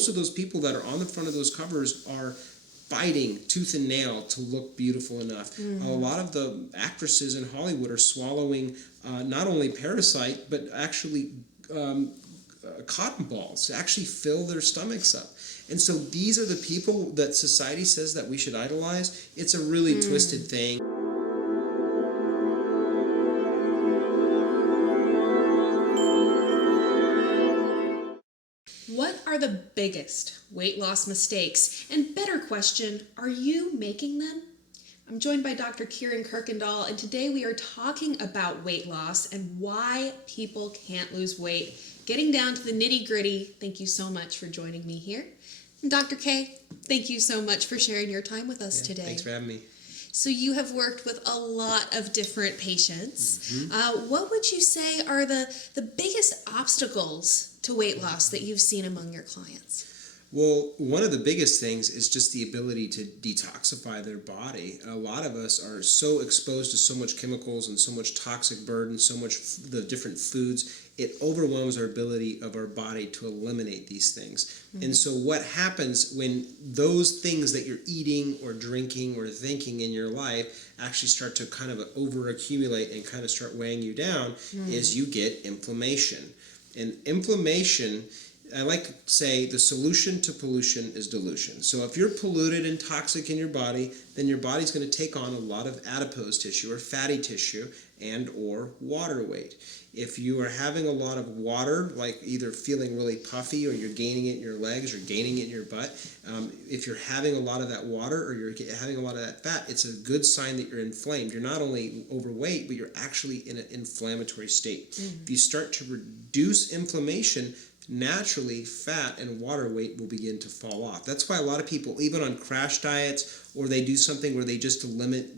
most of those people that are on the front of those covers are fighting tooth and nail to look beautiful enough. A lot of the actresses in Hollywood are swallowing not only Parasite, but actually cotton balls to actually fill their stomachs up. And so these are the people that society says that we should idolize. It's a really twisted thing. What are the biggest weight loss mistakes? And better question, are you making them? I'm joined by Dr. Kieran Kuykendall, and today we are talking about weight loss and why people can't lose weight. Getting down to the nitty-gritty. Thank you so much for joining me here. And Dr. K, thank you so much for sharing your time with us today. Thanks for having me. So you have worked with a lot of different patients. What would you say are the biggest obstacles to weight loss that you've seen among your clients? Well, one of the biggest things is just the ability to detoxify their body. A lot of us are so exposed to so much chemicals and so much toxic burden, so much the different foods, it overwhelms our ability of our body to eliminate these things. And so what happens when those things that you're eating or drinking or thinking in your life actually start to kind of over-accumulate and kind of start weighing you down is you get inflammation. And inflammation, I like to say the solution to pollution is dilution. So if you're polluted and toxic in your body, then your body's going to take on a lot of adipose tissue or fatty tissue and or water weight. If you are having a lot of water, like either feeling really puffy or you're gaining it in your legs or gaining it in your butt, if you're having a lot of that water or you're having a lot of that fat, it's a good sign that you're inflamed. You're not only overweight, but you're actually in an inflammatory state. If you start to reduce inflammation, naturally fat and water weight will begin to fall off. That's why a lot of people, even on crash diets, or they do something where they just eliminate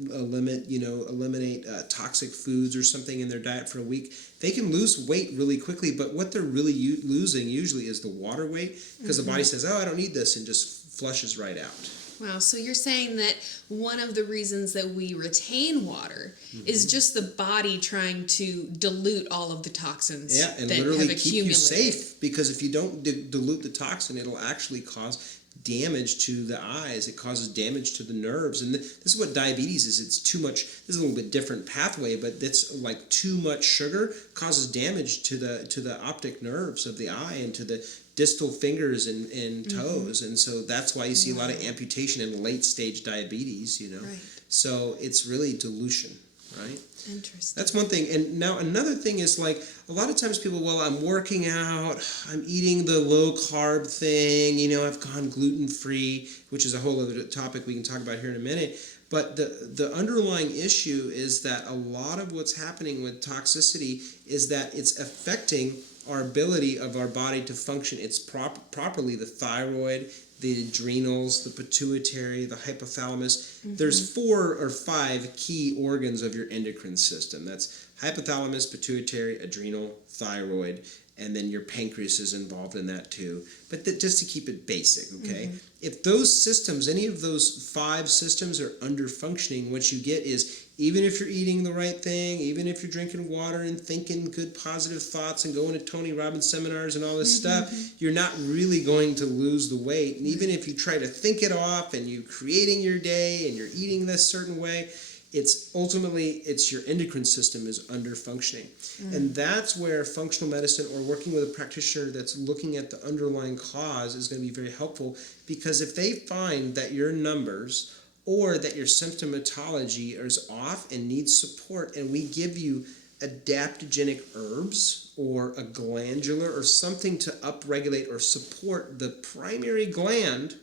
toxic foods or something in their diet for a week, they can lose weight really quickly, but what they're really losing usually is the water weight, because the body says, oh, I don't need this, and just flushes right out. Wow, so you're saying that one of the reasons that we retain water is just the body trying to dilute all of the toxins and that literally have keep you accumulated. safe, because if you don't dilute the toxin, it'll actually cause damage to the eyes. It causes damage to the nerves, and this is what diabetes is. It's too much. This is a little bit different pathway, but it's like too much sugar causes damage to the optic nerves of the eye and to the distal fingers and toes, and so that's why you see a lot of amputation in late stage diabetes, Right. So it's really dilution, right? Interesting. That's one thing. And now another thing is, like, a lot of times people, well, I'm working out, I'm eating the low carb thing, I've gone gluten free, which is a whole other topic we can talk about here in a minute. But the underlying issue is that a lot of what's happening with toxicity is that it's affecting our ability of our body to function. It's properly the thyroid, the adrenals, the pituitary, the hypothalamus. There's 4 or 5 key organs of your endocrine system. That's hypothalamus, pituitary, adrenal, thyroid, and then your pancreas is involved in that too. But just to keep it basic, okay? If those systems, any of those 5 systems are under functioning, what you get is, even if you're eating the right thing, even if you're drinking water and thinking good positive thoughts and going to Tony Robbins seminars and all this stuff, you're not really going to lose the weight. And even if you try to think it off and you're creating your day and you're eating this certain way, it's your endocrine system is under functioning. And that's where functional medicine or working with a practitioner that's looking at the underlying cause is going to be very helpful, because if they find that your numbers or that your symptomatology is off and needs support, and we give you adaptogenic herbs or a glandular or something to upregulate or support the primary gland,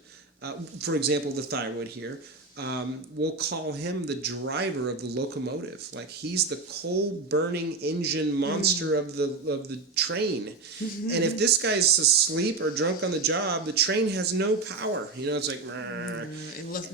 for example, the thyroid here, we'll call him the driver of the locomotive. Like, he's the coal-burning engine monster of the train. And if this guy's asleep or drunk on the job, the train has no power. It's like,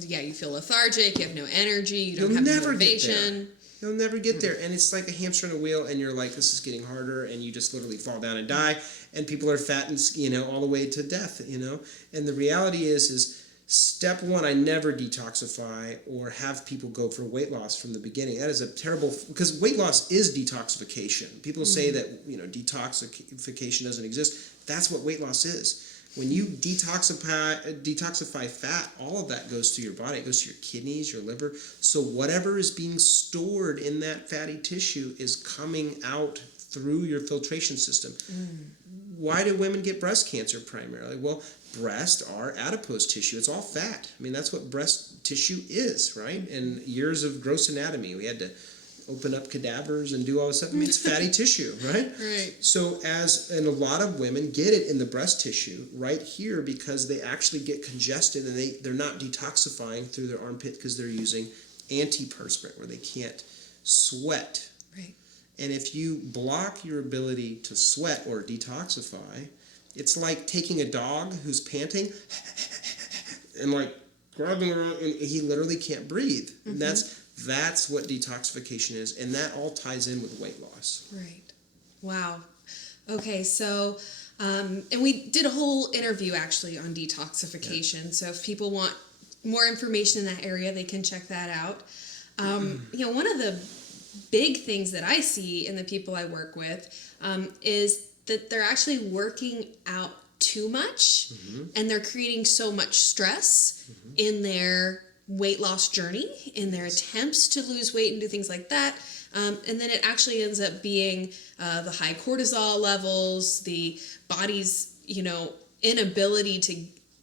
you feel lethargic, you have no energy, you don't have motivation. You'll never get there. And it's like a hamster on a wheel, and you're like, this is getting harder, and you just literally fall down and die. And people are fat and, all the way to death, And the reality is step 1, I never detoxify or have people go for weight loss from the beginning. That is a terrible, because weight loss is detoxification. People say that, detoxification doesn't exist. That's what weight loss is. When you detoxify fat, all of that goes through your body. It goes to your kidneys, your liver. So whatever is being stored in that fatty tissue is coming out through your filtration system. Why do women get breast cancer primarily? Well, breasts are adipose tissue. It's all fat. I mean, that's what breast tissue is, right? And years of gross anatomy. We had to open up cadavers and do all this stuff. I mean, it's fatty tissue, right? Right. So and a lot of women get it in the breast tissue right here because they actually get congested and they're not detoxifying through their armpit because they're using antiperspirant where they can't sweat. Right. And if you block your ability to sweat or detoxify, it's like taking a dog who's panting and like grabbing around and he literally can't breathe. And that's what detoxification is, and that all ties in with weight loss. Right. Wow. Okay, so and we did a whole interview actually on detoxification. So if people want more information in that area, they can check that out. You know, one of the big things that I see in the people I work with is that they're actually working out too much and they're creating so much stress in their weight loss journey, in their attempts to lose weight and do things like that. And then it actually ends up being the high cortisol levels, the body's, you know, inability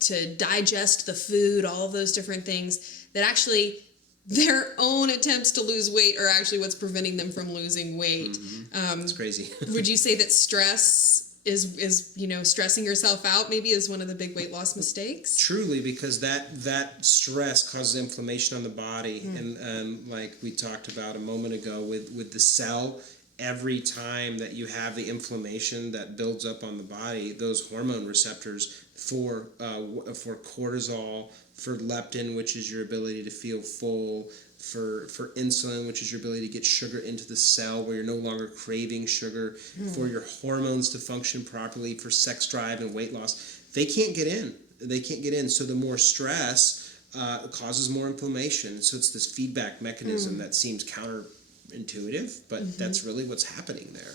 to digest the food, all of those different things that actually their own attempts to lose weight are actually what's preventing them from losing weight. It's crazy. Would you say that stress is you know, stressing yourself out maybe is one of the big weight loss mistakes? Truly, because that stress causes inflammation on the body, and like we talked about a moment ago with the cell, every time that you have the inflammation that builds up on the body, those hormone receptors for cortisol, for leptin, which is your ability to feel full, for insulin, which is your ability to get sugar into the cell where you're no longer craving sugar, for your hormones to function properly, for sex drive and weight loss. They can't get in. So the more stress causes more inflammation. So it's this feedback mechanism that seems counterintuitive, but that's really what's happening there.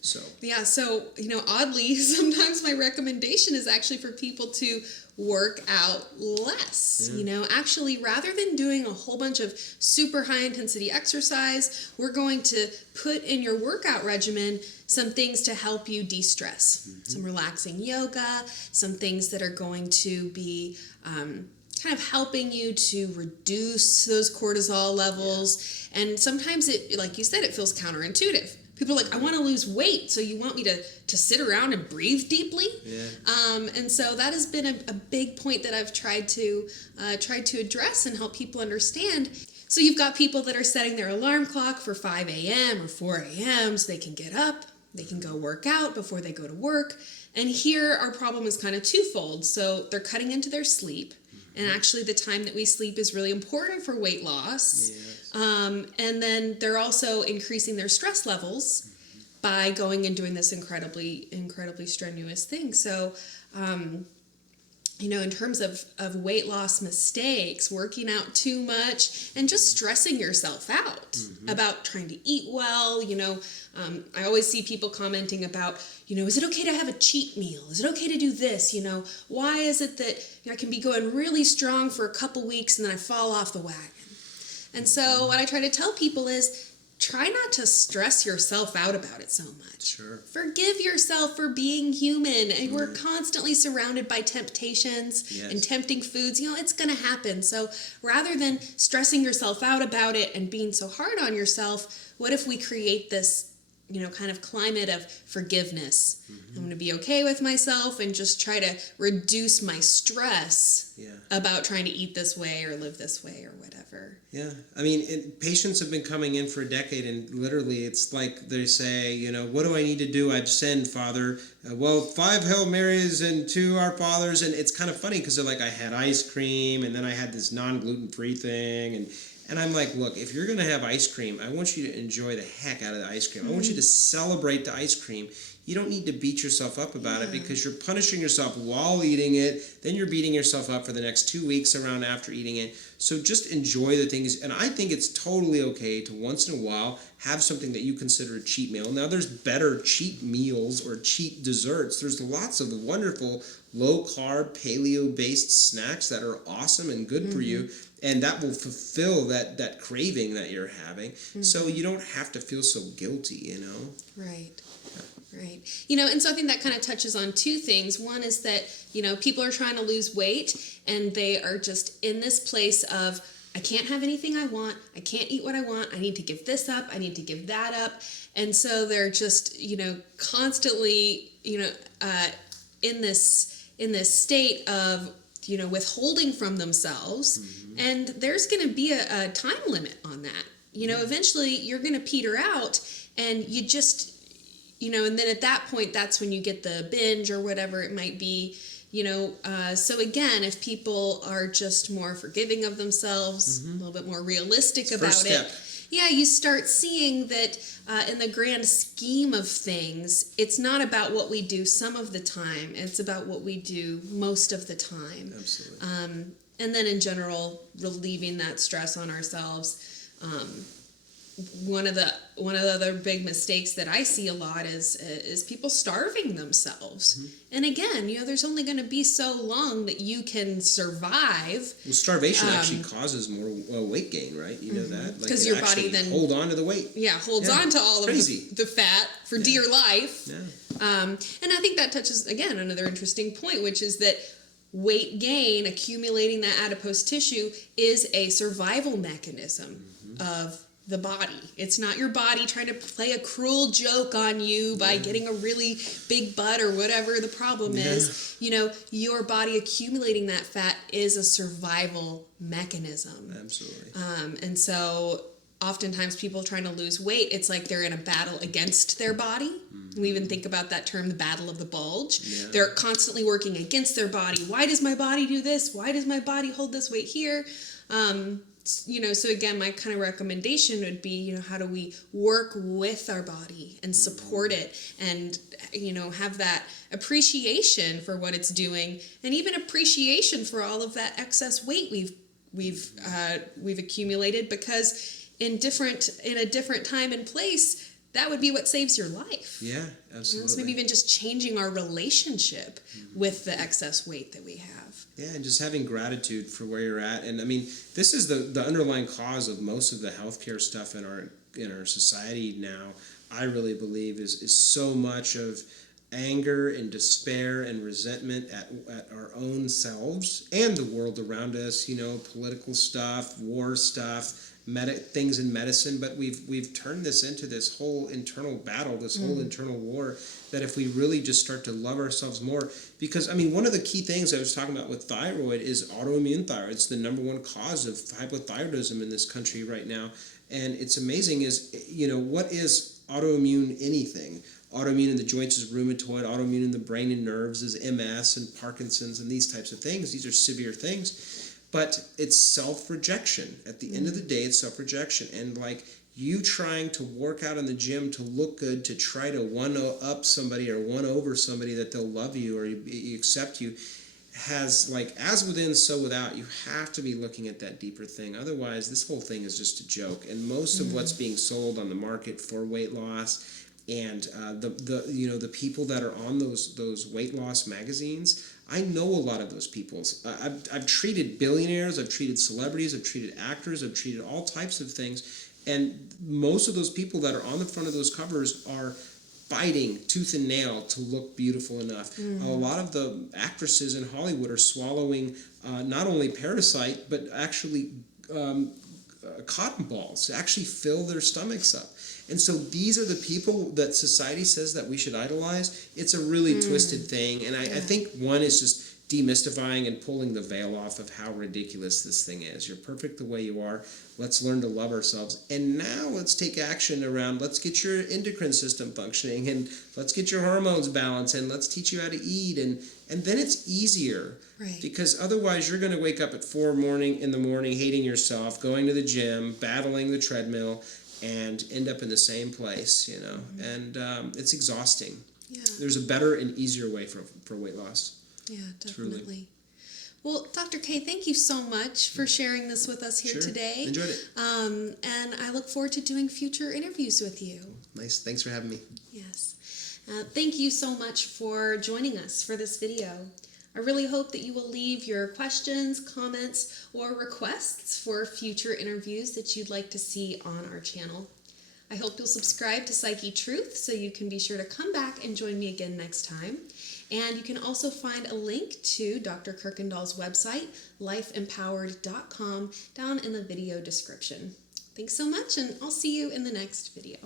So you know, oddly, sometimes my recommendation is actually for people to work out less. You know, actually, rather than doing a whole bunch of super high intensity exercise, we're going to put in your workout regimen some things to help you de-stress, some relaxing yoga, some things that are going to be kind of helping you to reduce those cortisol levels. And sometimes it, like you said, it feels counterintuitive. People are like, I want to lose weight, so you want me to sit around and breathe deeply? And so that has been a big point that I've tried to address and help people understand. So you've got people that are setting their alarm clock for 5 a.m. or 4 a.m. so they can get up, they can go work out before they go to work. And here our problem is kind of twofold. So they're cutting into their sleep. And actually the time that we sleep is really important for weight loss. And then they're also increasing their stress levels by going and doing this incredibly, incredibly strenuous thing. So, you know, in terms of weight loss mistakes, working out too much and just stressing yourself out about trying to eat well, you know, I always see people commenting about, you know, is it okay to have a cheat meal? Is it okay to do this? You know, why is it that you know, I can be going really strong for a couple weeks and then I fall off the wagon? And so what I try to tell people is try not to stress yourself out about it so much. Forgive yourself for being human. And we're constantly surrounded by temptations and tempting foods. You know, it's going to happen. So rather than stressing yourself out about it and being so hard on yourself, what if we create this, you know, kind of climate of forgiveness? I'm going to be okay with myself and just try to reduce my stress about trying to eat this way or live this way or whatever. I mean, patients have been coming in for a decade, and literally it's like they say, you know, what do I need to do? I've sinned, Father. Well, 5 Hail Marys and 2 Our Fathers. And it's kind of funny because they're like, I had ice cream and then I had this non-gluten-free thing. And I'm like, look, if you're going to have ice cream, I want you to enjoy the heck out of the ice cream. I want you to celebrate the ice cream. you don't need to beat yourself up about it, because you're punishing yourself while eating it, then you're beating yourself up for the next 2 weeks around after eating it. So just enjoy the things, and I think it's totally okay to once in a while have something that you consider a cheat meal. Now there's better cheat meals or cheat desserts. There's lots of wonderful low-carb, paleo-based snacks that are awesome and good for you, and that will fulfill that craving that you're having. So you don't have to feel so guilty, you know? Right. Right. You know, and so I think that kind of touches on two things. One is that, you know, people are trying to lose weight and they are just in this place of, I can't have anything I want. I can't eat what I want. I need to give this up. I need to give that up. And so they're just, you know, constantly, you know, in this state of, you know, withholding from themselves. And there's going to be a time limit on that. You know, eventually you're going to peter out, and you just, you know, and then at that point, that's when you get the binge or whatever it might be, you know. So again, if people are just more forgiving of themselves, a little bit more realistic about it, yeah, you start seeing that in the grand scheme of things, it's not about what we do some of the time. It's about what we do most of the time. Absolutely. And then in general, relieving that stress on ourselves. One of the other big mistakes that I see a lot is people starving themselves. And again, you know, there's only going to be so long that you can survive. Well, starvation actually causes more weight gain, right? You know that? Because your body then hold on to the weight. Yeah, holds on to all of the fat for dear life. Yeah. And I think that touches, again, another interesting point, which is that weight gain, accumulating that adipose tissue, is a survival mechanism of the body. It's not your body trying to play a cruel joke on you by getting a really big butt or whatever the problem is. You know, your body accumulating that fat is a survival mechanism. Absolutely. And so oftentimes people trying to lose weight, it's like they're in a battle against their body. We even think about that term, the battle of the bulge. Yeah. They're constantly working against their body. Why does my body do this? Why does my body hold this weight here? You know, so again, my kind of recommendation would be, you know, how do we work with our body and support it, and, you know, have that appreciation for what it's doing, and even appreciation for all of that excess weight we've accumulated, because in a different time and place, that would be what saves your life. Yeah, absolutely. You know, so maybe even just changing our relationship with the excess weight that we have. Yeah, and just having gratitude for where you're at. And I mean, this is the underlying cause of most of the healthcare stuff in our society now. I really believe is so much of anger and despair and resentment at our own selves and the world around us. You know, political stuff, war stuff, things in medicine, but we've turned this into this whole internal battle, this whole internal war, that if we really just start to love ourselves more, because I mean, one of the key things I was talking about with thyroid is autoimmune thyroid. It's the number one cause of hypothyroidism in this country right now, and it's amazing is, you know, what is autoimmune anything? Autoimmune in the joints is rheumatoid, autoimmune in the brain and nerves is MS and Parkinson's and these types of things. These are severe things. But it's self-rejection. At the end of the day, it's self-rejection. And like you trying to work out in the gym to look good, to try to one-up somebody or one-over somebody that they'll love you or accept you, has like, as within, so without. You have to be looking at that deeper thing. Otherwise, this whole thing is just a joke. And most of what's being sold on the market for weight loss and the people that are on those weight loss magazines, I know a lot of those people. I've treated billionaires, I've treated celebrities, I've treated actors, I've treated all types of things, and most of those people that are on the front of those covers are fighting tooth and nail to look beautiful enough. A lot of the actresses in Hollywood are swallowing not only Parasite, but actually cotton balls to actually fill their stomachs up. And so these are the people that society says that we should idolize. It's a really twisted thing. And I think one is just demystifying and pulling the veil off of how ridiculous this thing is. You're perfect the way you are. Let's learn to love ourselves. And now let's take action around, let's get your endocrine system functioning, and let's get your hormones balanced, and let's teach you how to eat. And then it's easier. Right. Because otherwise you're going to wake up at 4 in the morning hating yourself, going to the gym, battling the treadmill, and end up in the same place, you know, and it's exhausting. Yeah. There's a better and easier way for weight loss. Yeah, Truly. definitely. Well, Dr. K, thank you so much for sharing this with us here Sure. today. Enjoyed it. And I look forward to doing future interviews with you. Nice. Thanks for having me. Yes. Thank you so much for joining us for this video. I really hope that you will leave your questions, comments, or requests for future interviews that you'd like to see on our channel. I hope you'll subscribe to Psychetruth so you can be sure to come back and join me again next time. And you can also find a link to Dr. Kuykendall's website, lifeempowered.com, down in the video description. Thanks so much, and I'll see you in the next video.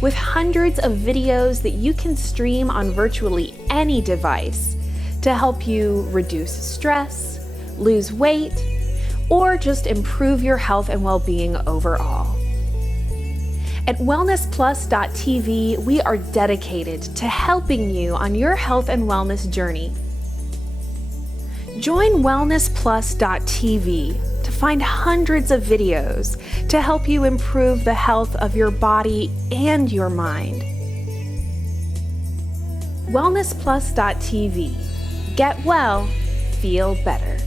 With hundreds of videos that you can stream on virtually any device to help you reduce stress, lose weight, or just improve your health and well-being overall. At wellnessplus.tv, we are dedicated to helping you on your health and wellness journey. Join wellnessplus.tv to find hundreds of videos to help you improve the health of your body and your mind. Wellnessplus.tv. Get well, feel better.